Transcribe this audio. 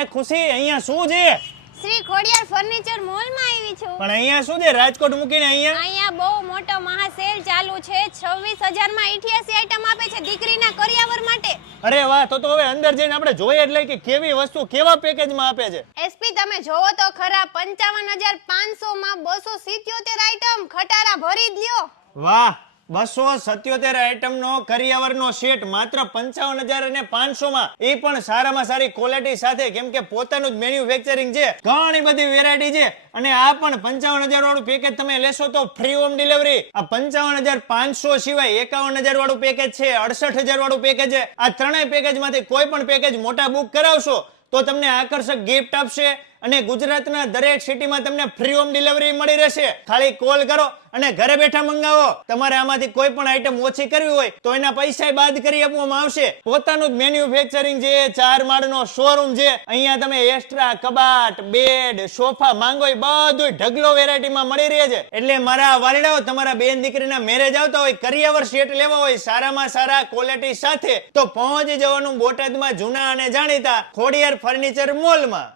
એ ખુશી અહીંયા શું છે? શ્રી ખોડિયાર ફર્નિચર મોલમાં આવી છું. પણ અહીંયા શું છે? રાજકોટ મૂકીને અહીંયા? અહીંયા બહુ મોટો મહાસેલ ચાલુ છે. છવ્વીસ હજારમાં ઇઠ્યાસી આઈટમ આપે છે દીકરીના કરિયાવર માટે. અરે વાહ તો તો હવે અંદર જઈને આપણે જોઈએ એટલે કે કેવી વસ્તુ કેવા પેકેજમાં આપે છે? એસપી તમે જોવો તો ખરા પંચાવન હજાર પાંચસો માં બસો સિત્યોતેર આઈટમ ખટારા ભરી જ લ્યો. વાહ બસો સત્યોતેર આઈટમનો કરિયાવરનો સેટ માત્ર પંચાવન હજાર અને પાંચસો માં એ પણ સારામાં સારી ક્વોલિટી સાથે, કેમ કે પોતાનું જ મેન્યુફેક્ચરિંગ છે, ઘણી બધી વેરાયટી છે. અને આ પણ પંચાવન હજાર વાળું પેકેજ તમે લેશો તો ફ્રી હોમ ડિલિવરી આ પંચાવન હજાર પાંચસો સિવાય એકાવન હજાર વાળું પેકેજ છે, અડસઠ હજાર વાળું પેકેજ છે. આ ત્રણેય પેકેજમાંથી કોઈ પણ પેકેજ મોટા બુક કરાવશો, તો તમને આકર્ષક ગિફ્ટ આપશે. અને ગુજરાતના દરેક સિટીમાં તમને ફ્રી હોમ ડિલિવરી મળી રહેશે. ખાલી કોલ કરો અને ઘરે બેઠા મંગાવો. તમારે આમાંથી કોઈ પણ આઈટમ ઓછી કરવી હોય તો એના પૈસા બાદ કરી આપવામાં આવશે. પોતાનું જ મેન્યુફેક્ચરિંગ છે, ચાર માળનો શોરૂમ છે, અહીંયા તમે એક્સ્ટ્રા કબાટ બેડ સોફા માંગો એ બધું ઢગલો વેરાયટીમાં મળી રહે છે. એટલે મારા વાલીડાઓ, તમારા બેન દીકરીના મેરેજ આવતા હોય કરિયાવર સેટ લેવા હોય, સારામાં સારા ક્વોલિટી સાથે, તો પહોંચી જવાનું બોટાદમાં જૂના અને જાણીતા ખોડિયાર ફર્નિચર મોલમાં